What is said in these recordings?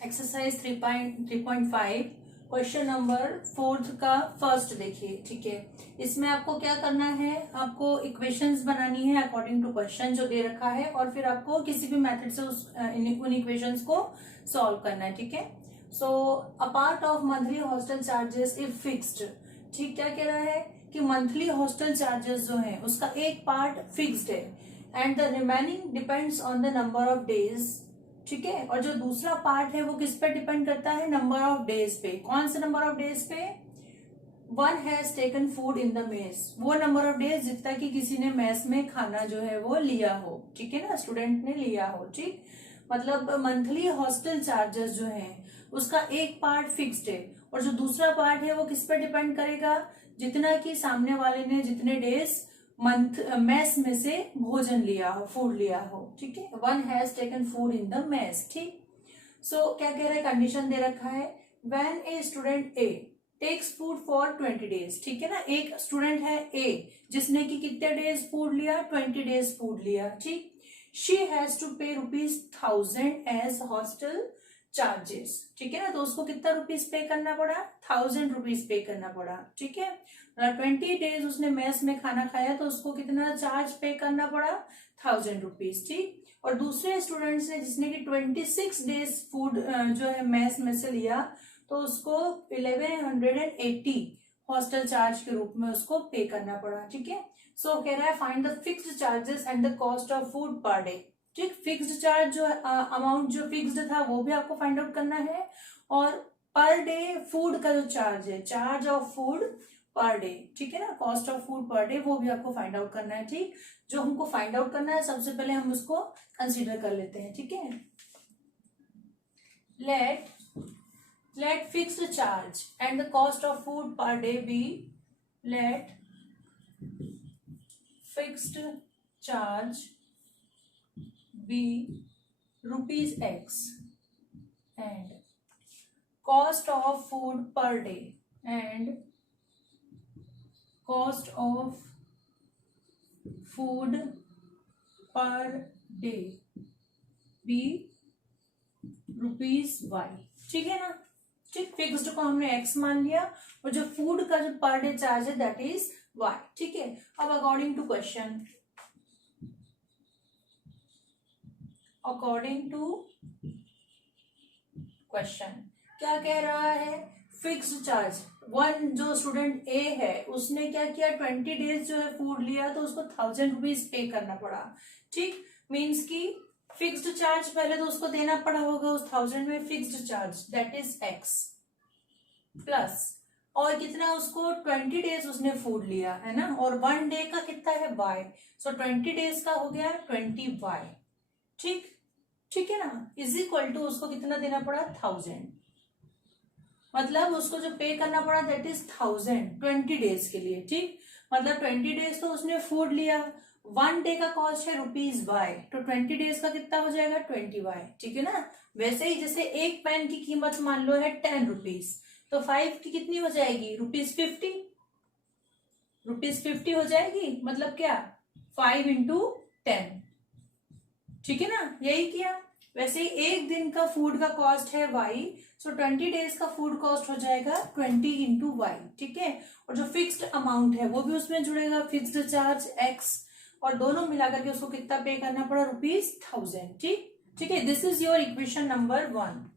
Exercise 3.5 question number 4 का first देखिए। ठीक है, इसमें आपको क्या करना है, आपको इक्वेशंस बनानी है अकॉर्डिंग टू क्वेश्चन जो दे रखा है, और फिर आपको किसी भी मेथड से उन इक्वेशंस को सॉल्व करना है। ठीक है, so a part of monthly hostel charges if fixed. ठीक, क्या कह रहा है कि मंथली हॉस्टल चार्जेस जो है उसका एक पार्ट फिक्स्ड है and the remaining depends on the number of days. ठीक है, और जो दूसरा पार्ट है वो किस पे डिपेंड करता है, नंबर ऑफ डेज पे। कौन से नंबर ऑफ डेज पे, one has taken food in the mess, वो नंबर ऑफ डेज जितना कि किसी ने मेस में खाना जो है वो लिया हो। ठीक है ना, स्टूडेंट ने लिया हो। ठीक, मतलब मंथली हॉस्टल चार्जेस जो है उसका एक पार्ट फिक्स्ड है और जो दूसरा पार्ट है वो किस पे डिपेंड करेगा, जितना कि सामने वाले ने जितने डेज मेस में से भोजन लिया हो, फूड लिया हो। ठीक है, one has taken food in the mess. ठीक, सो क्या कह रहा है, कंडीशन दे रखा है when a student a takes food for 20 days. ठीक है ना, एक स्टूडेंट है ए जिसने कि कितने डेज फूड लिया, 20 डेज फूड लिया। ठीक, शी हैज टू पे ₹1000 एज हॉस्टल चार्जेस। ठीक है ना, तो उसको कितना रुपीज पे करना पड़ा, ₹1000 पे करना पड़ा। ठीक है, 20 डेज उसने मेस में खाना खाया तो उसको कितना चार्ज पे करना पड़ा, ₹1000। ठीक, और दूसरे स्टूडेंट्स ने जिसने कि 26 डेज फूड जो है मेस में से लिया तो उसको 1180 हॉस्टल चार्ज के रूप में उसको पे करना पड़ा। ठीक है, सो कह रहा है find the fixed charges and the cost of food per day. ठीक, फिक्स्ड चार्ज जो अमाउंट जो फिक्स्ड था वो भी आपको फाइंड आउट करना है, और पर डे फूड का जो चार्ज है, charge of food per day, ठीक है ना, cost of food per day, वो भी आपको फाइंड आउट करना है। ठीक, जो हमको फाइंड आउट करना है सबसे पहले हम उसको कंसीडर कर लेते हैं। ठीक है, let fixed charge and the cost of food per day be, let fixed charge be ₹X and cost of food per day and cost of food per day be ₹Y। ठीक है ना, ठीक, fixed को हमने x मान लिया और जो फूड का जो पर डे चार्ज है दैट इज y। ठीक है, अब अकॉर्डिंग टू क्वेश्चन क्या कह रहा है, फिक्स्ड चार्ज वन, जो स्टूडेंट ए है उसने क्या किया, 20 डेज जो है फूड लिया तो उसको ₹1000 पे करना पड़ा। ठीक, मीन्स की फिक्स्ड चार्ज पहले तो उसको देना पड़ा होगा उस 1000 में, fixed charge that is x plus, और कितना उसको 20 डेज उसने फूड लिया है ना, और 1 डे का कितना है y, सो 20 डेज का हो गया 20y। ठीक, ठीक है ना, इज इक्वल टू उसको कितना देना पड़ा, 1000, मतलब उसको जो पे करना पड़ा दैट इज 1000 20 डेज के लिए। ठीक, मतलब 20 डेज तो उसने फूड लिया, 1 डे का कॉस्ट है ₹Y, तो 20 डेज का कितना हो जाएगा, 20y। ठीक है ना, वैसे ही जैसे एक पेन की कीमत मान लो है ₹10, तो 5 की कितनी हो जाएगी, ₹50, ₹50 हो जाएगी, मतलब क्या 5 इंटू 10। ठीक है ना, यही किया। वैसे ही एक दिन का फूड का कॉस्ट है y, सो 20 डेज का फूड कॉस्ट हो जाएगा 20 इंटू y। ठीक है, और जो फिक्स्ड अमाउंट है वो भी उसमें जुड़ेगा, फिक्स्ड चार्ज x, और दोनों मिलाकर के उसको कितना पे करना पड़ा, ₹1000। ठीक, ठीक है, this is your equation number 1।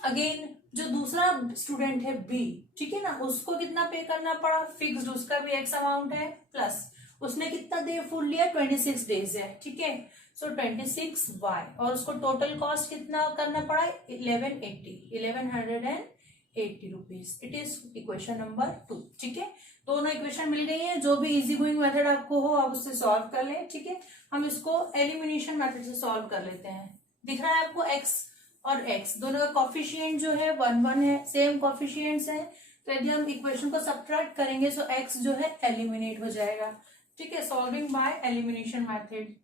Again जो दूसरा स्टूडेंट है बी, ठीक है ना, उसको कितना पे करना पड़ा, फिक्स्ड, उसका भी x अमाउंट है, प्लस उसने कितना दे फूड लिया, 26 डेज है। ठीक है, सो 26y, और उसको टोटल कॉस्ट कितना करना पड़ा, 1180 rupees. It is equation number 2। ठीक है, दोनों इक्वेशन मिल गई है, जो भी इजी गोइंग मेथड आपको हो आप उससे सॉल्व कर लें। ठीक है, हम इसको एलिमिनेशन मेथड से सॉल्व कर लेते हैं। दिख रहा है आपको x और x दोनों का कॉफिशिएंट जो है 1 है, सेम कॉफिशिएंट्स है, तो यदि हम इक्वेशन को सब्ट्रैक्ट करेंगे तो x जो है एलिमिनेट हो जाएगा। ठीक है, solving by elimination method,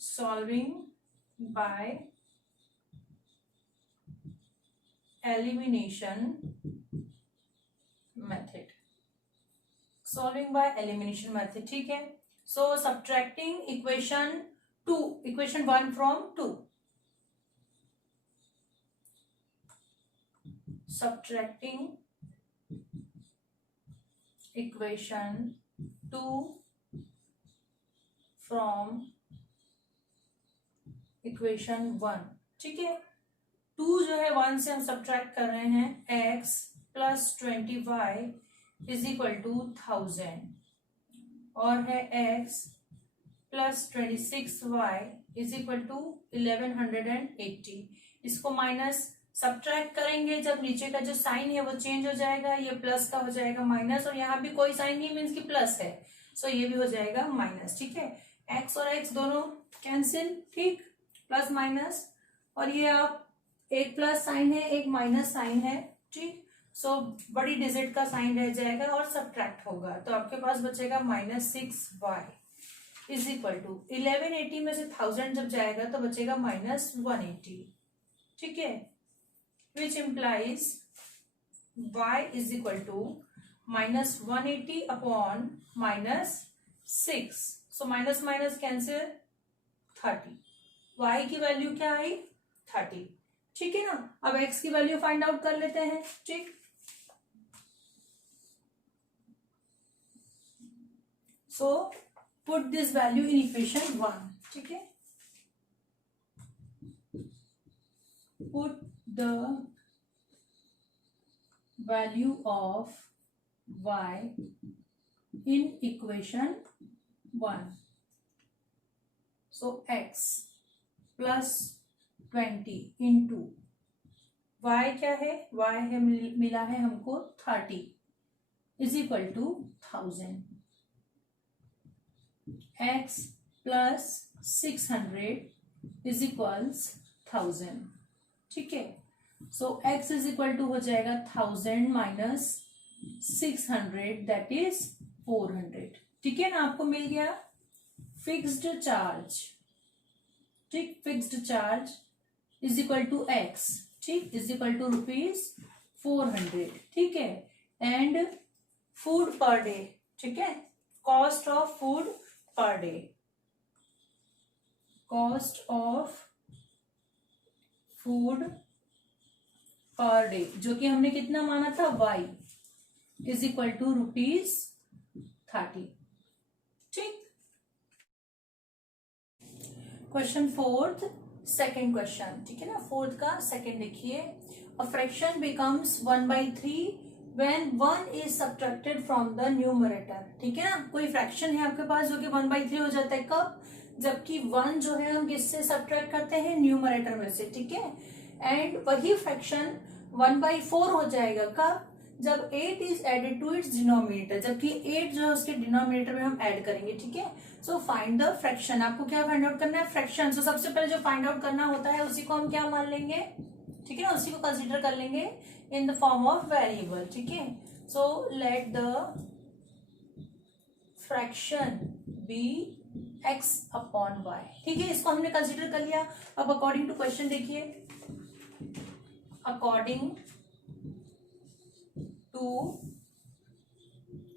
solving by elimination method, solving by elimination method. ठीक है, so subtracting equation 2, equation 1 from 2. Subtracting equation 2 from equation 1. ठीक है, 2 जो है 1 से हम सब्ट्रैक्ट कर रहे हैं, x plus 20y is equal to 1000 और है x plus 26y is equal to 1180. इसको माइनस सब्ट्रैक्ट करेंगे, जब नीचे का जो साइन है वो चेंज हो जाएगा, ये प्लस का हो जाएगा माइनस, और यहाँ भी कोई साइन नहीं मीन्स कि प्लस है, सो ये भी हो जाएगा माइनस. ठीक है, x और x दोनों कैंसिल, ठीक, प्लस माइनस, और ये आप एक प्लस साइन है एक माइनस साइन है, ठीक, सो बड़ी डिजिट का साइन रह जाएगा और सब्ट्रैक्ट होगा, तो आपके पास बचेगा -6y इज इक्वल टू 1180 में से 1000 जब जाएगा तो बचेगा -180. ठीक है, which implies y is equal to -180 upon -6, so minus minus cancel 30. y की वैल्यू क्या आई 30. ठीक है ना, अब x की वैल्यू फाइंड आउट कर लेते हैं. ठीक, so put this value in equation 1. ठीक है, put the value of y in equation 1. So x plus 20 into y क्या है, y है मिला है हमको 30 is equal to 1000. x plus 600 is equals 1000. ठीक है, so x is equal to हो जाएगा 1000 माइनस 600 दैट इज 400. ठीक है ना, आपको मिल गया फिक्स्ड चार्ज. ठीक, fixed charge is equal to x, ठीक, इज इक्वल टू ₹400. ठीक है, एंड फूड पर डे. ठीक है, cost of food per day, cost of food per day जो कि हमने कितना माना था y इज इक्वल टू ₹30. ठीक, क्वेश्चन 4th सेकेंड क्वेश्चन. ठीक है ना, 4th का सेकेंड देखिए. A fraction becomes 1/3 when 1 is subtracted from the numerator. ठीक है ना, कोई फ्रैक्शन है आपके पास जो कि 1/3 हो जाता है, कब, जबकि 1 जो है हम किससे सब्ट्रैक्ट करते हैं, न्यूमरेटर में से. ठीक है, एंड वही फ्रैक्शन 1/4 हो जाएगा कब, जब 8 is added to its denominator, जबकि 8 जो है उसके डिनोमिनेटर में हम ऐड करेंगे. ठीक है, सो फाइंड द फ्रैक्शन. आपको क्या फाइंड आउट करना है, फ्रैक्शन. सो सबसे पहले जो फाइंड आउट करना होता है उसी को हम क्या मान लेंगे, ठीक है ना, उसी को कंसीडर कर लेंगे in the form of variable. ठीक है, so let the fraction be x upon y. ठीक है, इसको हमने कंसीडर कर लिया. अब अकॉर्डिंग टू क्वेश्चन देखिए, अकॉर्डिंग टू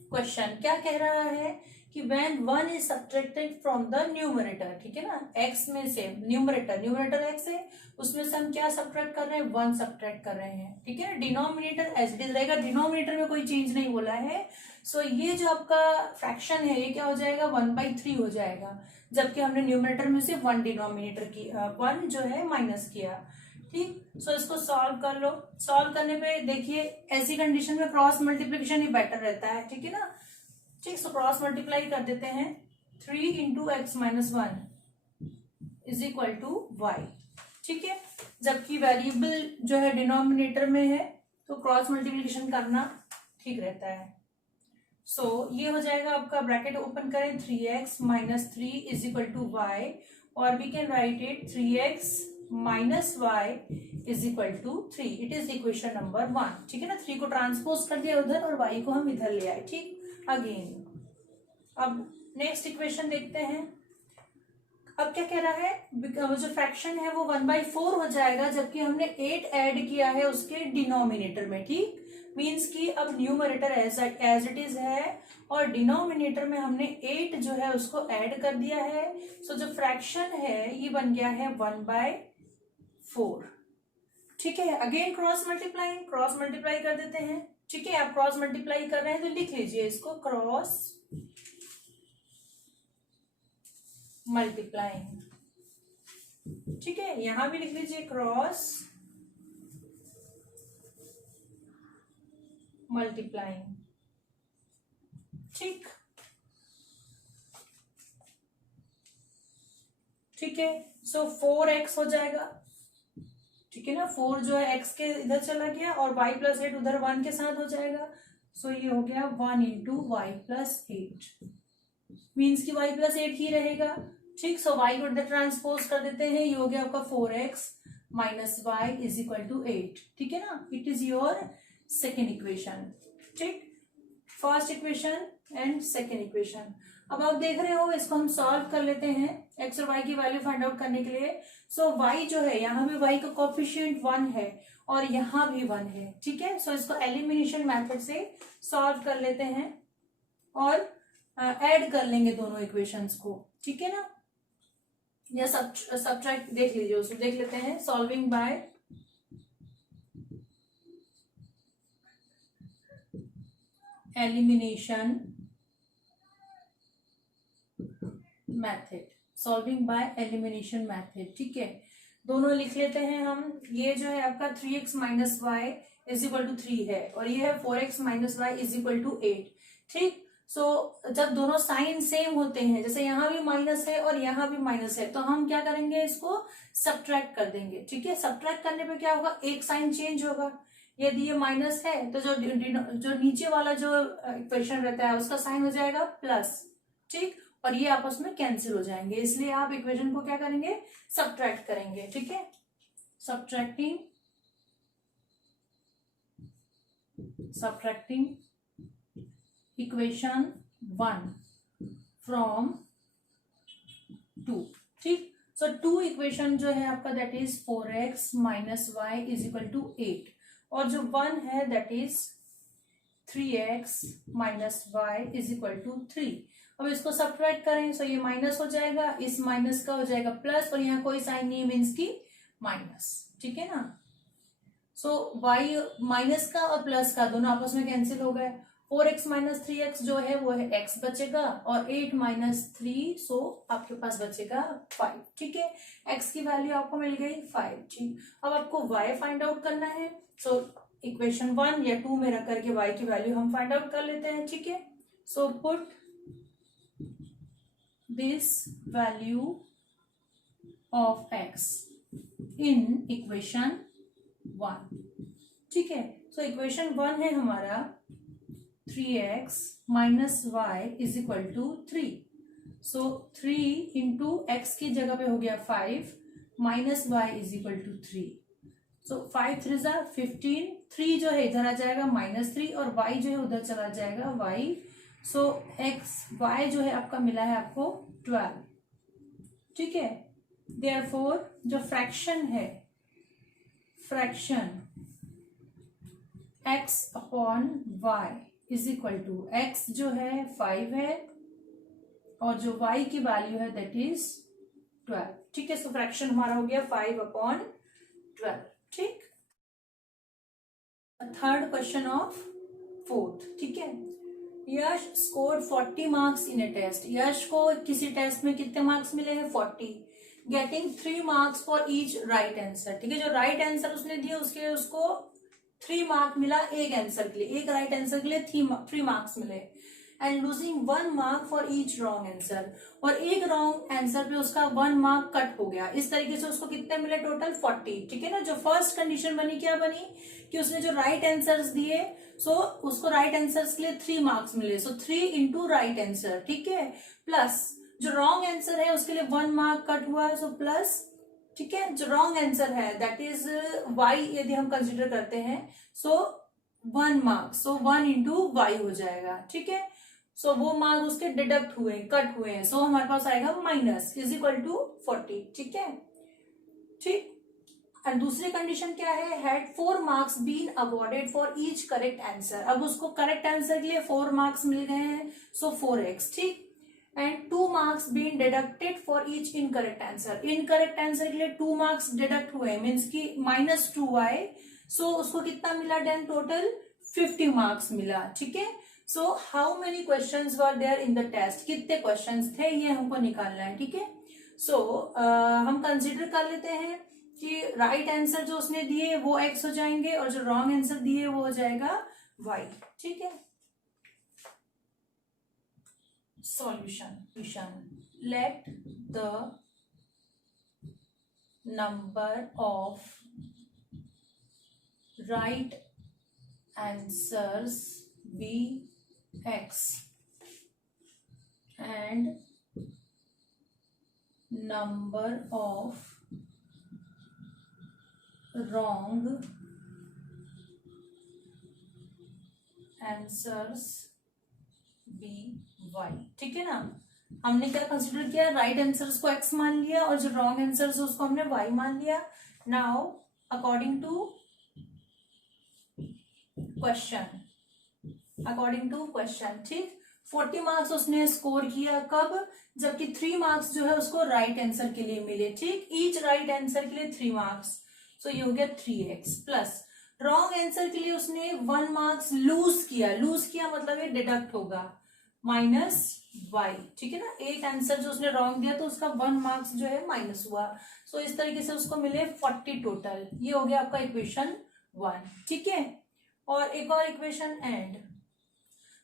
क्वेश्चन क्या कह रहा है कि when 1 is subtracted from the numerator. ठीक है ना, x में से न्यूमरेटर x है, उसमें से हम क्या सब्ट्रैक्ट कर रहे हैं, 1 सब्ट्रैक्ट कर रहे हैं. ठीक है ना, डिनोमिनेटर एज इट इज रहेगा, डिनोमिनेटर में कोई चेंज नहीं बोला है. सो ये जो आपका फ्रैक्शन है ये क्या हो जाएगा, 1/3 हो जाएगा, जबकि हमने न्यूमरेटर में से 1 डिनोमिनेटर की 1 जो है माइनस किया. ठीक, सो इसको सॉल्व कर लो. सॉल्व करने पे देखिए ऐसी कंडीशन में क्रॉस मल्टीप्लीकेशन ही बेटर रहता है. ठीक है ना, ठीक, सो क्रॉस मल्टीप्लाई कर देते हैं. 3 into x minus 1 is equal to y. ठीक है, जबकि वेरिएबल जो है डिनोमिनेटर में है तो क्रॉस मल्टीप्लीकेशन करना ठीक रहता है. सो ये हो जाएगा आपका, ब्रैकेट ओपन करें, 3x minus 3 is equal to y, और we can write it 3x minus y is equal to 3. It is equation number 1. ठीक है ना, 3 को ट्रांसपोज कर दिया उधर और y को हम इधर ले आए. ठीक, अगेन अब नेक्स्ट इक्वेशन देखते हैं. अब क्या कह रहा है, जो फ्रैक्शन है वो 1/4 हो जाएगा, जबकि हमने 8 ऐड किया है उसके डिनोमिनेटर में. ठीक, मीन्स कि अब न्यूमरेटर एज इट इज है और डिनोमिनेटर में हमने 8 जो है उसको ऐड कर दिया है। सो जो फ्रैक्शन है ये बन गया है 1/4। ठीक है, अगेन क्रॉस मल्टीप्लाई कर देते हैं। ठीक है, आप क्रॉस मल्टीप्लाई कर रहे हैं तो लिख लीजिए इसको, क्रॉस मल्टीप्लाइंग। ठीक है, यहां भी लिख लीजिए क्रॉस मल्टीप्लाइंग। ठीक है, सो 4x हो जाएगा। ठीक है ना, 4 जो है x के इधर चला गया और y प्लस 8 उधर 1 के साथ हो जाएगा। सो ये हो गया 1 इंटू वाई प्लस 8, मीन्स कि y प्लस 8 ही रहेगा। ठीक, सो y को इधर ट्रांसपोज कर देते हैं, ये हो गया आपका 4x minus Y is equal to 8। ठीक है ना, it is your second equation. ठीक, first equation and second equation. अब आप देख रहे हो, इसको हम सॉल्व कर लेते हैं एक्स और वाई की वैल्यू फाइंड आउट करने के लिए। सो वाई जो है, यहाँ भी वाई का कोफिशिएंट 1 है और यहाँ भी 1 है। ठीक है, सो इसको एलिमिनेशन मेथड से सॉल्व कर लेते हैं और ऐड कर लेंगे दोनों इक्वेशंस को। ठीक है ना, या सब्ट्रैक्ट देख लीजिए, उसको देख लेते हैं। Solving by elimination method, solving by elimination method. ठीक है, दोनों लिख लेते हैं हम। ये जो है आपका 3x minus Y is equal to 3 है और ये है 4x minus Y is equal to 8। ठीक, सो जब दोनों साइन सेम होते हैं, जैसे यहाँ भी माइनस है और यहाँ भी माइनस है, तो हम क्या करेंगे, इसको सब्ट्रैक्ट कर देंगे। ठीक है, सब्ट्रैक्ट करने पे क्या होगा, एक साइन चेंज होगा। यदि ये माइनस है तो जो नीचे वाला जो इक्वेशन रहता है उसका साइन हो जाएगा प्लस। ठीक, और ये आपस में कैंसिल हो जाएंगे, इसलिए आप इक्वेशन को क्या करेंगे, सब्ट्रैक्ट करेंगे। ठीक है, सब्ट्रैक्टिंग इक्वेशन 1 फ्रॉम 2। ठीक, सो 2 इक्वेशन जो है आपका that is 4x minus Y is equal to 8 और जो 1 है that is 3x minus Y is equal to 3। अब इसको सब्ट्रैक्ट करें, सो ये माइनस हो जाएगा, इस माइनस का हो जाएगा प्लस और यहाँ कोई साइन नहीं मीन्स की माइनस। ठीक है ना, सो y माइनस का और प्लस का दोनों आपस में कैंसिल हो गए। 4x माइनस 3x जो है वो है x बचेगा और 8 माइनस 3, सो आपके पास बचेगा 5। ठीक है, x की वैल्यू आपको मिल गई 5। ठीक, अब आपको y फाइंड आउट करना है। सो इक्वेशन 1 या 2 में रख करके y की वैल्यू हम फाइंड आउट कर लेते हैं। ठीक है, so put this value of x in equation 1। ठीक है, सो इक्वेशन 1 है हमारा 3x minus Y is equal to 3। So 3 into X की जगह पे हो गया 5 minus Y is equal to 3। So 5 3 जा 15, 3 जो है इधर आ जाएगा -3 और y जो है उधर चला जाएगा y। सो एक्स वाई जो है आपका मिला है आपको 12। ठीक है, देयरफॉर जो फ्रैक्शन है, fraction x upon y is equal to x जो है 5 है और जो y की वैल्यू है दैट इज 12। ठीक है, सो फ्रैक्शन हमारा हो गया 5 अपॉन 12। ठीक, थर्ड क्वेश्चन ऑफ फोर्थ। ठीक है, Yash scored 40 marks in a test. Yash को किसी टेस्ट में कितने मार्क्स मिले हैं, 40, getting 3 marks for each right answer. ठीक है, जो राइट आंसर उसने दिया उसको 3 मार्क मिला एक आंसर के लिए, एक राइट आंसर के लिए 3 मार्क्स मिले। And losing 1 mark for each wrong answer, और एक रॉन्ग आंसर पे उसका 1 मार्क कट हो गया। इस तरीके से उसको कितने मिले टोटल, 40। ठीक है ना, जो फर्स्ट कंडीशन बनी क्या बनी कि उसने जो राइट आंसर्स दिए सो उसको राइट आंसर्स के लिए 3 मार्क्स मिले। सो 3 इंटू राइट आंसर। ठीक है, प्लस जो रॉन्ग आंसर है उसके लिए 1 मार्क कट हुआ है, सो प्लस। ठीक है, जो रॉन्ग आंसर है दैट इज y यदि हम कंसिडर करते हैं सो 1 मार्क, सो 1 इंटू वाई हो जाएगा। ठीक है, सो वो मार्क उसके डिडक्ट हुए, कट हुए हैं, सो हमारे पास आएगा माइनस इज इक्वल टू 40। ठीक है, ठीक, और दूसरी कंडीशन क्या है, had 4 marks been awarded for each correct answer. अब उसको करेक्ट आंसर के लिए 4 मार्क्स मिल गए हैं, सो 4x, ठीक। And 2 marks been deducted for each incorrect answer. Incorrect answer के लिए 2 मार्क्स डिडक्ट हुए, मीन्स की -2y, सो उसको कितना मिला देन टोटल 50 मार्क्स मिला, ठीक है। So how many questions were there in the test, कितने क्वेश्चंस थे ये हमको निकालना है, ठीक है। सो हम कंसिडर कर लेते हैं कि राइट आंसर जो उसने दिए वो x हो जाएंगे और जो रॉन्ग आंसर दिए वो हो जाएगा y, ठीक है। Solution, let the number of right answers be x and number of wrong answers be y, ठीक है ना। हमने क्या कंसिडर किया, राइट आंसर्स को x मान लिया और जो रॉन्ग आंसर्स है उसको हमने y मान लिया। नाउ अकॉर्डिंग टू क्वेश्चन, ठीक। 40 मार्क्स उसने स्कोर किया, कब, जबकि 3 मार्क्स जो है उसको राइट आंसर के लिए मिले, ठीक। ईच राइट आंसर के लिए 3 मार्क्स, सो ये हो गया 3x प्लस रॉन्ग आंसर के लिए उसने 1 मार्क्स लूज किया मतलब ये डिडक्ट होगा -y, ठीक है ना। एक आंसर जो उसने रॉन्ग दिया तो उसका 1 मार्क्स जो है माइनस हुआ, सो इस तरीके से उसको मिले 40 टोटल। ये हो गया आपका इक्वेशन 1, ठीक है। और एक और इक्वेशन एंड,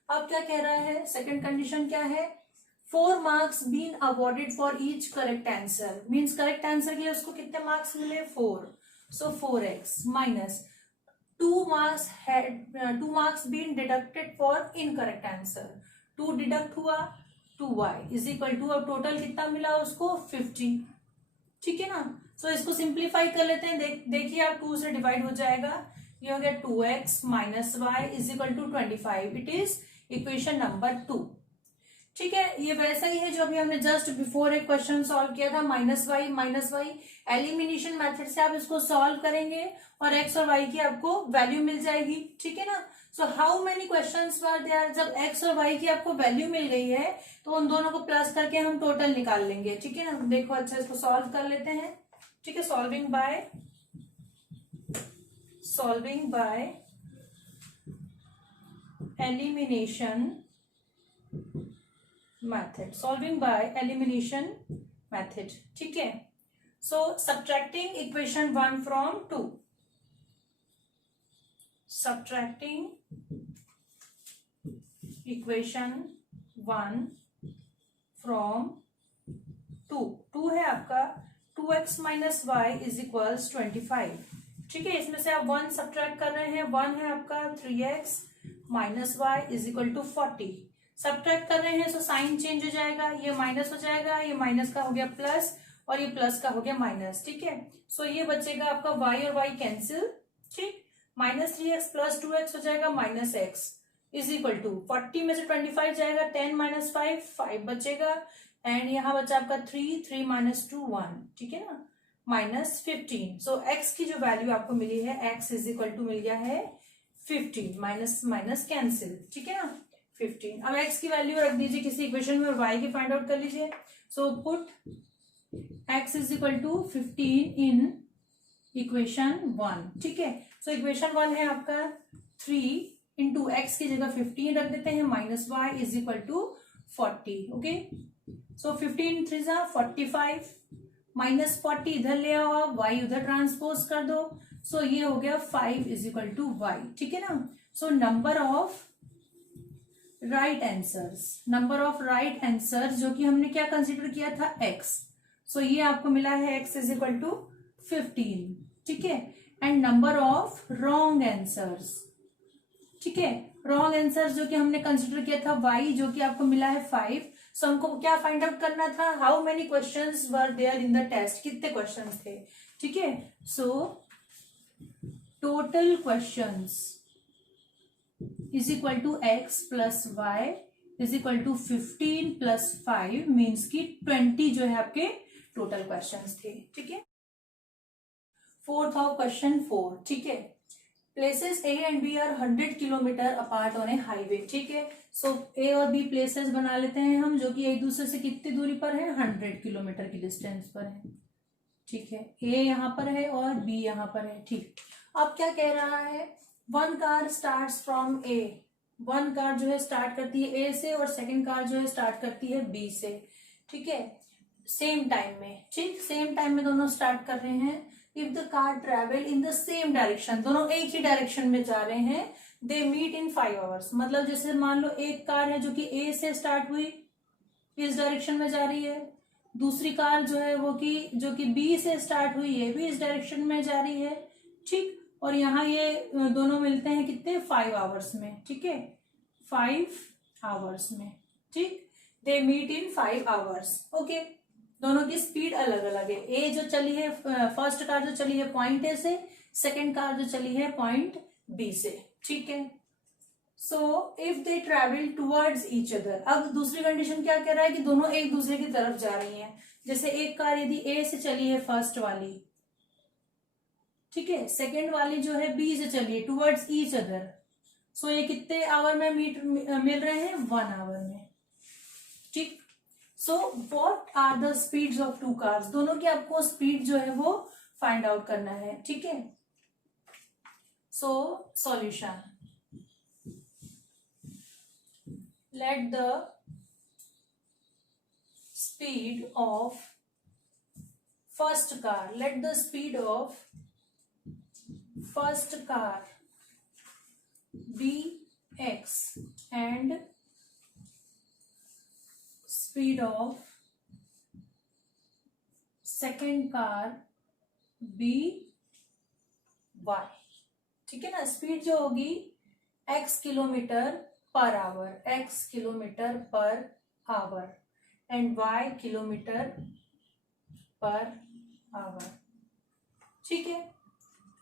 अब क्या कह रहा है, सेकंड कंडीशन क्या है, 4 marks been awarded for each correct answer, means correct answer के लिए उसको कितने मार्क्स मिले 4, so 4x minus 2 marks been deducted for incorrect answer, 2 deduct हुआ 2y इज इक्वल टू, अब टोटल कितना मिला उसको 50, ठीक है ना। सो इसको सिंप्लीफाई कर लेते हैं, देखिए आप 2 से डिवाइड हो जाएगा, ये हो गया 2x minus y is equal to 25, it is equation number 2, ठीक है। ये वैसा ही है जो अभी हमने जस्ट बिफोर एक क्वेश्चन सॉल्व किया था, -y एलिमिनेशन मेथड से आप इसको सॉल्व करेंगे और x और y की आपको वैल्यू मिल जाएगी, ठीक है ना। So how many questions were there, जब x और y की आपको वैल्यू मिल गई है तो उन दोनों को प्लस करके हम टोटल निकाल लेंगे, ठीक है ना। देखो अच्छा इसको सॉल्व कर लेते हैं, ठीक है। सॉल्विंग बाय elimination method, ठीक है। So subtracting equation 1 from 2, subtracting equation 1 from 2 है आपका 2x minus Y is equals 25, ठीक है। इसमें से आप 1 सब्ट्रैक्ट कर रहे हैं, 1 है आपका 3x minus Y is equal to 40, subtract कर रहे हैं, सो साइन चेंज हो जाएगा, ये माइनस हो जाएगा, ये माइनस का हो गया प्लस और ये प्लस का हो गया माइनस, ठीक है। सो ये बचेगा आपका y और y कैंसिल, ठीक, -3x प्लस 2x हो जाएगा -x इज इक्वल टू 40 में से 25 जाएगा, 10 माइनस 5 बचेगा, एंड यहाँ बचा आपका 3 माइनस 2 1, ठीक है ना, -15। सो x की जो वैल्यू आपको मिली है, x इज इक्वल टू मिल गया है 15, माइनस माइनस कैंसिल, ठीक है ना, 15। अब x की वैल्यू रख दीजिए किसी इक्वेशन में और y की फाइंड आउट कर लीजिए। So put x is equal to 15 in equation 1, ठीक है। सो इक्वेशन 1 है आपका 3 इंटू एक्स की जगह 15 रख देते हैं, minus Y is equal to 40, okay. So 15 3 जा 45, माइनस 40 इधर ले आओ आप, y उधर ट्रांसपोज कर दो, सो ये हो गया 5 इज इक्वल टू वाई, ठीक है ना। So number of right answers जो कि हमने क्या कंसिडर किया था x, सो ये आपको मिला है x इज इक्वल टू 15, ठीक है। And number of wrong answers, ठीक है, रॉन्ग आंसर्स जो कि हमने कंसिडर किया था y, जो कि आपको मिला है 5। सो हमको क्या फाइंड आउट करना था, how many questions were there in the test, कितने क्वेश्चंस थे, ठीक है। So total questions is equal to x plus Y is equal to 15 plus 5 means की 20 जो है आपके टोटल क्वेश्चंस थे, ठीक है। फोर्थ ऑफ क्वेश्चन 4, ठीक है। Places A and B are 100 kilometre apart on a highway, ठीक है। सो ए और बी प्लेसेस बना लेते हैं हम, जो कि एक दूसरे से कितनी दूरी पर है, 100 किलोमीटर की डिस्टेंस पर है, ठीक है। ए यहाँ पर है और बी यहाँ पर है, ठीक। अब क्या कह रहा है, one car starts from A, one car जो है स्टार्ट करती है ए से और सेकंड कार जो है स्टार्ट करती है बी से, ठीक है, सेम टाइम में, ठीक, सेम टाइम में दोनों स्टार्ट कर रहे हैं। If the car travel in the same direction, दोनों एक ही डायरेक्शन में जा रहे हैं, दे मीट इन 5 आवर्स, मतलब जैसे मान लो एक कार है जो कि ए से स्टार्ट हुई, इस डायरेक्शन में जा रही है, दूसरी कार जो है वो कि जो कि बी से स्टार्ट हुई है भी इस डायरेक्शन में जा रही है, ठीक। और यहाँ ये दोनों मिलते हैं कितने, 5 आवर्स में, ठीक है, 5 आवर्स में, ठीक। They meet in 5 hours, okay. दोनों की स्पीड अलग अलग है, ए जो चली है, फर्स्ट कार जो चली है पॉइंट ए से, सेकेंड कार जो चली है पॉइंट बी से, ठीक है। So if they travel towards each other, अब दूसरी कंडीशन क्या कह रहा है कि दोनों एक दूसरे की तरफ जा रही हैं। जैसे एक कार यदि ए से चली है फर्स्ट वाली, ठीक है, सेकेंड वाली जो है बी से चली है, टुवर्ड्स ईच अदर, सो ये कितने आवर में मिल रहे हैं, 1 आवर में, ठीक। So what are the speeds of two cars, दोनों की आपको स्पीड जो है वो फाइंड आउट करना है, ठीक है। So solution, let the speed of first car, let the speed of first car be x and speed of second car be y, ठीक है ना। स्पीड जो होगी x kilometre per our, x kilometre per our and y kilometre per hour, ठीक है।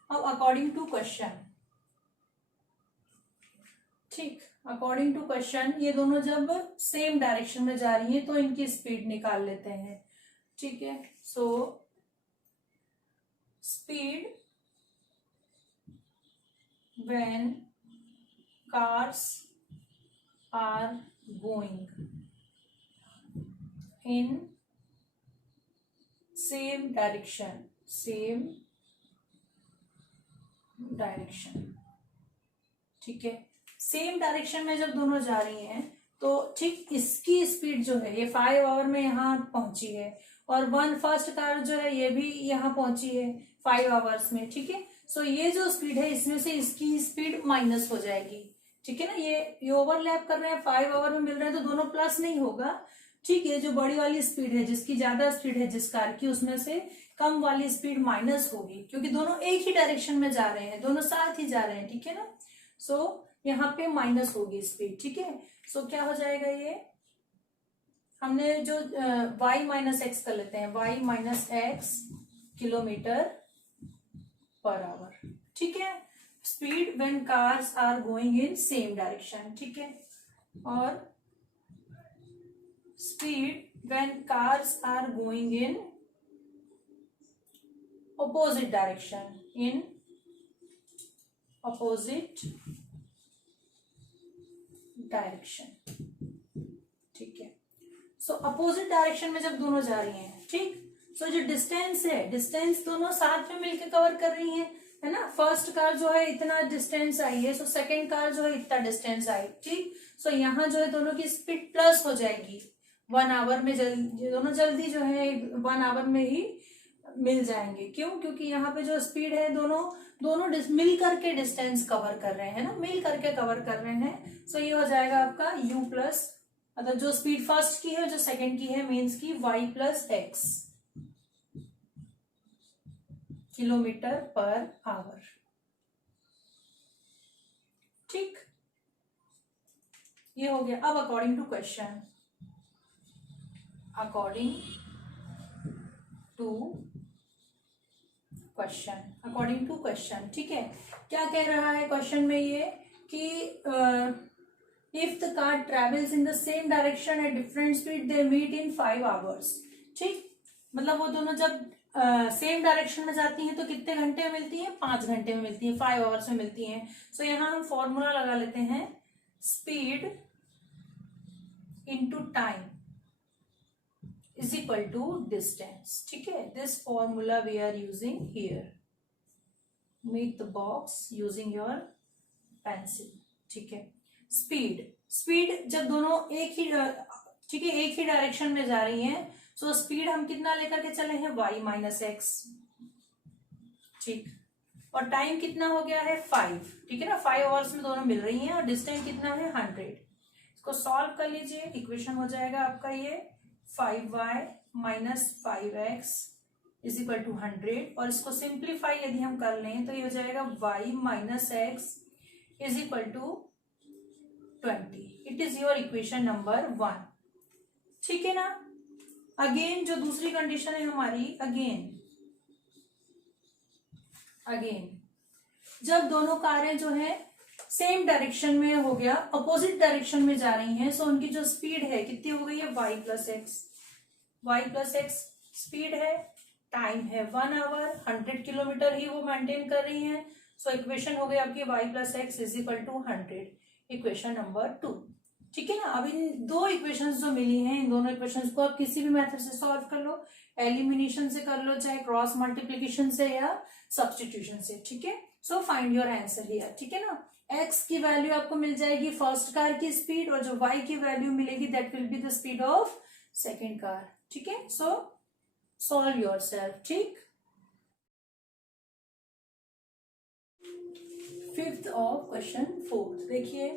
अब according to question, ठीक, according to question ये दोनों जब सेम डायरेक्शन में जा रही हैं तो इनकी स्पीड निकाल लेते हैं, ठीक है। So speed when cars are going in same direction, ठीक है। सेम डायरेक्शन में जब दोनों जा रही हैं तो ठीक इसकी स्पीड जो है ये 5 आवर में यहाँ पहुंची है और फर्स्ट कार जो है ये भी यहाँ पहुंची है 5 आवर्स में, ठीक है। सो ये जो स्पीड है इसमें से इसकी स्पीड माइनस हो जाएगी, ठीक है ना। ये ओवरलैप कर रहे हैं, 5 आवर में मिल रहे हैं तो दोनों प्लस नहीं होगा, ठीक है। जो बड़ी वाली स्पीड है, जिसकी ज्यादा स्पीड है जिस कार की, उसमें से कम वाली स्पीड माइनस होगी, क्योंकि दोनों एक ही डायरेक्शन में जा रहे हैं, दोनों साथ ही जा रहे हैं, ठीक है ना। सो यहाँ पे माइनस होगी स्पीड, ठीक है। सो क्या हो जाएगा, ये हमने जो y माइनस एक्स कर लेते हैं, y minus X kilometre per hour, ठीक है। Speed when cars are going in same direction, ठीक है। और speed when cars are going in opposite direction, in opposite direction, ठीक है। सो अपोजिट डायरेक्शन में जब दोनों जा रही हैं, ठीक। सो जो डिस्टेंस है, डिस्टेंस दोनों साथ में मिलकर कवर कर रही हैं, है ना। फर्स्ट कार जो है इतना डिस्टेंस आई है, सो सेकंड कार जो है इतना डिस्टेंस आई, ठीक। सो यहाँ जो है दोनों की स्पीड प्लस हो जाएगी, 1 आवर में दोनों जल्दी जो है 1 आवर में ही मिल जाएंगे। क्यों? क्योंकि यहाँ पे जो स्पीड है दोनों मिल करके डिस्टेंस कवर कर रहे हैं ना, मिल करके कवर कर रहे हैं। सो ये हो जाएगा आपका u प्लस, मतलब जो स्पीड फर्स्ट की है जो सेकंड की है मीन्स की y plus X kilometre per hour, ठीक। ये हो गया। अब according to question, according to question, ठीक है। क्या कह रहा है क्वेश्चन में ये कि if the car travels in the same direction at different speed they meet in 5 hours, ठीक। मतलब वो दोनों जब सेम डायरेक्शन में जाती हैं तो कितने घंटे में मिलती हैं? 5 घंटे में मिलती है, 5 आवर्स में मिलती हैं। सो यहाँ हम फॉर्मूला लगा लेते हैं, speed into time is equal to distance. ठीक है, this formula we are using here. Make the box using your pencil. ठीक है, स्पीड जब दोनों एक ही ठीक है एक ही डायरेक्शन में जा रही हैं, सो स्पीड हम कितना लेकर के चले हैं? y minus x. ठीक, और टाइम कितना हो गया है? 5। ठीक है ना, 5 आवर्स में दोनों मिल रही हैं और डिस्टेंस कितना है? 100। इसको सॉल्व कर लीजिए, इक्वेशन हो जाएगा आपका ये 5y minus 5x is equal to 100। और इसको सिंप्लीफाई यदि हम कर लें तो ये हो जाएगा y minus X is equal to 20। It is your equation number 1। ठीक है ना। अगेन जो दूसरी कंडीशन है हमारी, अगेन जब दोनों कारें जो है सेम डायरेक्शन में हो गया, अपोजिट डायरेक्शन में जा रही हैं, सो उनकी जो स्पीड है कितनी हो गई है? y प्लस एक्स स्पीड है, टाइम है 1 आवर, 100 किलोमीटर ही वो मेंटेन कर रही हैं। सो इक्वेशन हो गई आपकी y plus X is equal to 100, equation number 2। ठीक है ना। अब इन दो इक्वेशंस जो मिली हैं, इन दोनों इक्वेशंस को आप किसी भी मेथड से सॉल्व कर लो, एलिमिनेशन से कर लो, चाहे क्रॉस मल्टीप्लीकेशन से या सब्स्टिट्यूशन से। ठीक है, so find your answer here. ठीक है ना, x की वैल्यू आपको मिल जाएगी फर्स्ट कार की स्पीड, और जो y की वैल्यू मिलेगी that will be the speed of second car. ठीक है, सो सॉल्व योर सेल्फ। ठीक, 5th ऑफ क्वेश्चन 4th देखिए,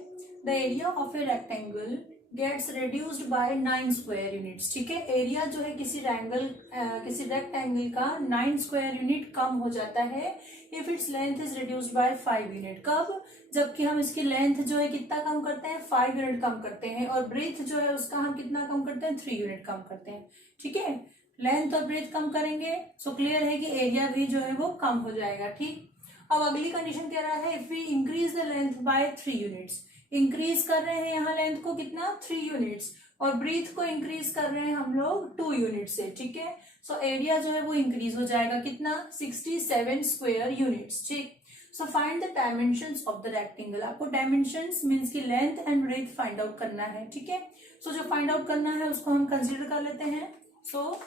the area of a rectangle gets reduced by 9 square units. ठीक है, एरिया जो है किसी रेक्टेंगल का 9 स्क्वायर यूनिट कम हो जाता है if its length is reduced by 5 unit. कब? जबकि हम इसकी लेंथ जो है कितना कम करते हैं? 5 यूनिट कम करते हैं, और ब्रेथ जो है उसका हम कितना कम करते हैं? 3 यूनिट कम करते हैं। ठीक है, लेंथ और ब्रेथ कम करेंगे, सो क्लियर है कि एरिया भी जो है वो कम हो जाएगा। ठीक, अब अगली कंडीशन कह रहा है if we increase the length by 3 units. Increase कर रहे हैं यहाँ लेंथ को कितना? 3 यूनिट्स, और ब्रीथ को इंक्रीज कर रहे हैं हम लोग 2 यूनिट से। ठीक है, सो एरिया जो है वो इंक्रीज हो जाएगा कितना? 67 स्क्वायर यूनिट्स। ठीक, so find the dimensions of the rectangle. आपको डायमेंशंस मींस की length and breadth find out करना है। ठीक है, सो जो फाइंड आउट करना है उसको हम कंसिडर कर लेते हैं। So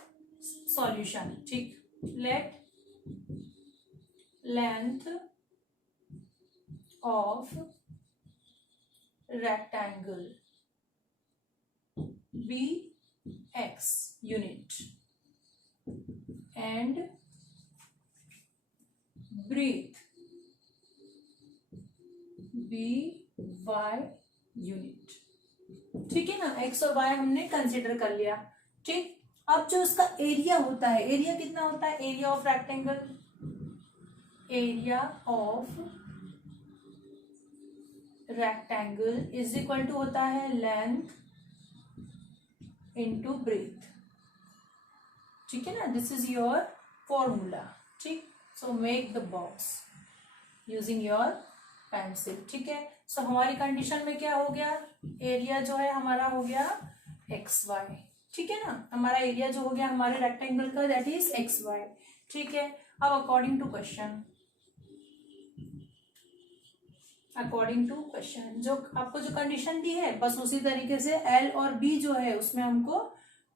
solution. ठीक, let length of rectangle be x unit and breadth be y unit। ठीक है ना, x और y हमने कंसिडर कर लिया। ठीक, अब जो इसका एरिया होता है, एरिया कितना होता है? Area of rectangle, area of rectangle is equal to होता है लेंथ इंटू ब्रेथ। ठीक है ना, दिस इज योर फॉर्मूला। ठीक, so make the box using your pencil. ठीक है, सो हमारी कंडीशन में क्या हो गया? एरिया जो है हमारा हो गया XY। ठीक है ना, हमारा एरिया जो हो गया हमारे रेक्टेंगल का दैट इज XY। ठीक है, अब अकॉर्डिंग टू क्वेश्चन, जो आपको जो कंडीशन दी है बस उसी तरीके से L और B जो है उसमें हमको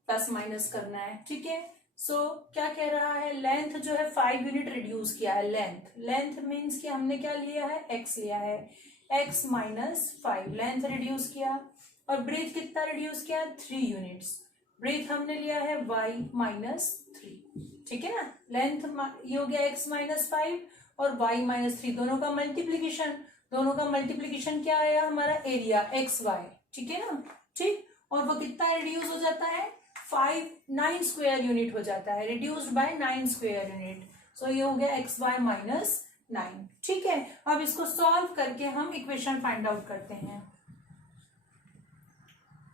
प्लस माइनस करना है। ठीक है, सो क्या कह रहा है? लेंथ जो है 5 यूनिट रिड्यूस किया है। लेंथ मीन्स कि हमने क्या लिया है? x लिया है, x माइनस 5 लेंथ रिड्यूस किया, और ब्रेथ कितना रिड्यूस किया? 3 यूनिट्स। ब्रेथ हमने लिया है y माइनस 3। ठीक है ना, लेंथ ये हो गया x माइनस 5 और y माइनस 3, दोनों का मल्टीप्लीकेशन क्या आया? हमारा एरिया XY। ठीक है ना। ठीक, और वो कितना रिड्यूस हो जाता है? 9 स्क्वायर यूनिट हो जाता है, रिड्यूस्ड बाय 9 स्क्वायर यूनिट। सो ये हो गया XY माइनस 9। ठीक है, अब इसको सॉल्व करके हम इक्वेशन फाइंड आउट करते हैं।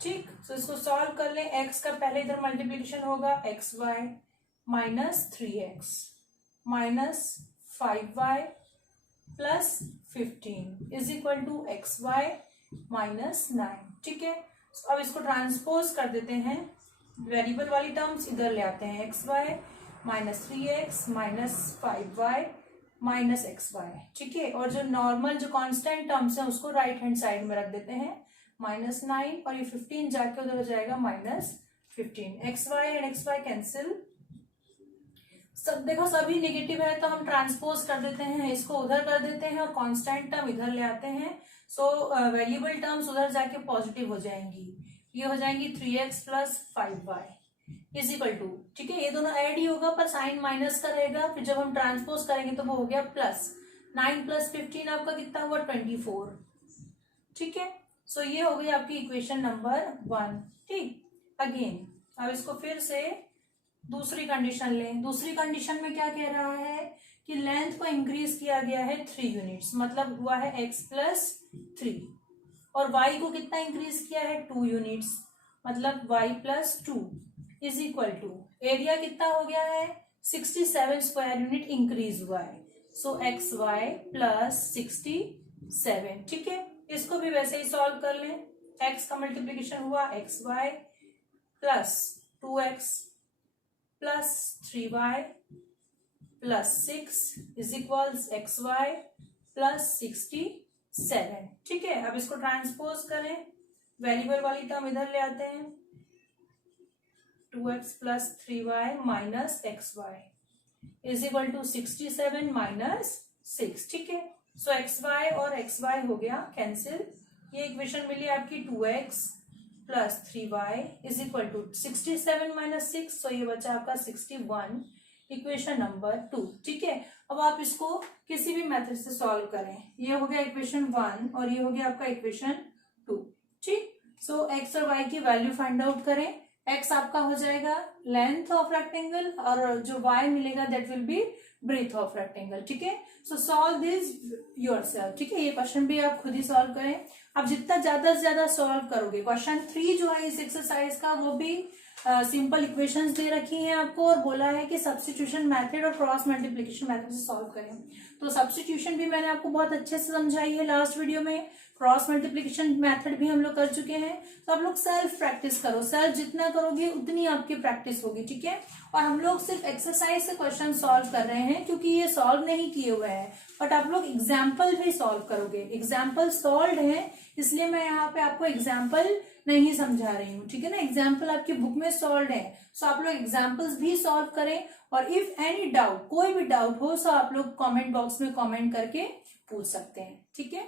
ठीक, सो इसको सॉल्व कर ले। x का पहले इधर मल्टीप्लीकेशन होगा XY minus 3x minus 5y plus 15 is equal to XY minus 9। ठीक है, अब इसको ट्रांसपोज कर देते हैं, वेरिएबल वाली टर्म्स इधर ले आते हैं, XY minus 3x minus 5y minus XY, ठीक है। और जो नॉर्मल जो कांस्टेंट टर्म्स है उसको राइट हैंड साइड में रख देते हैं, -9 और ये 15 जाके उधर हो जाएगा -15। XY एंड XY कैंसिल, सब देखो सभी नेगेटिव है तो हम ट्रांसपोज कर देते हैं, इसको उधर कर देते हैं और कांस्टेंट टर्म इधर ले आते हैं। सो वेरिएबल टर्म्स उधर जाके पॉजिटिव हो जाएंगी, ये हो जाएंगी 3x plus 5y is equal to, ठीक है। ये दोनों ऐड ही होगा पर साइन माइनस का रहेगा, फिर जब हम ट्रांसपोज करेंगे तो वो हो गया प्लस 9 प्लस 15 आपका कितना हुआ 24, ठीक है। सो ये हो गई आपकी इक्वेशन नंबर 1, ठीक। अगेन अब इसको फिर से दूसरी कंडीशन लें। दूसरी कंडीशन में क्या कह रहा है कि लेंथ को इंक्रीज किया गया है 3 यूनिट्स, मतलब हुआ है x प्लस 3, और y को कितना इंक्रीज किया है 2 यूनिट्स, मतलब y plus 2 is equal to area कितना हो गया है 67 स्क्वायर यूनिट इंक्रीज हुआ है। सो एक्स वाई प्लस 67, ठीक है। इसको भी वैसे ही सॉल्व कर लें, x का मल्टीप्लीकेशन हुआ X Y plus 2x plus 3y plus 6 is equals X Y plus 67, ठीक है। अब इसको ट्रांसपोज करें, वेरिएबल वाली टर्म इधर ले आते हैं, 2x plus 3y minus XY is equal to 67 minus 6, ठीक है। सो XY और XY हो गया कैंसिल, ये इक्वेशन मिली आपकी 2x plus 3y is equal to 67 minus 6, so ये बचा आपका 61, इक्वेशन नंबर 2, ठीक है। अब आप इसको किसी भी मेथड से सॉल्व करें, ये हो गया इक्वेशन 1 और ये हो गया आपका इक्वेशन 2, ठीक। सो x और y की वैल्यू फाइंड आउट करें, x आपका हो जाएगा लेंथ ऑफ रेक्टेंगल और जो y मिलेगा that will be breadth of rectangle, ठीक है। सो सॉल्व दिस योरसेल्फ, ठीक है। ये क्वेश्चन भी आप खुद ही सॉल्व करें। आप जितना ज्यादा से ज्यादा सॉल्व करोगे, क्वेश्चन 3 जो है इस एक्सरसाइज का वो भी सिंपल इक्वेशंस दे रखी हैं आपको और बोला है कि सब्स्टिट्यूशन मेथड और क्रॉस मल्टीप्लिकेशन मेथड से सॉल्व करें। तो सब्स्टिट्यूशन भी मैंने आपको बहुत अच्छे से समझाई है लास्ट वीडियो में, क्रॉस मल्टीप्लिकेशन मेथड भी हम लोग कर चुके हैं। तो आप लोग सेल्फ प्रैक्टिस करो, सेल्फ जितना करोगे उतनी आपकी प्रैक्टिस होगी, ठीक है। और हम लोग सिर्फ एक्सरसाइज से क्वेश्चन सॉल्व कर रहे हैं क्योंकि ये सॉल्व नहीं किए हुए हैं, बट आप लोग एग्जाम्पल भी सॉल्व करोगे। एग्जाम्पल सॉल्व है इसलिए मैं यहाँ पे आपको एग्जाम्पल नहीं समझा रही हूँ, ठीक है ना। एग्जाम्पल आपकी बुक में सॉल्व है, सो आप लोग एग्जाम्पल्स भी सॉल्व करें। और इफ एनी डाउट, कोई भी डाउट हो, सो आप लोग कमेंट बॉक्स में कमेंट करके पूछ सकते हैं, ठीक है।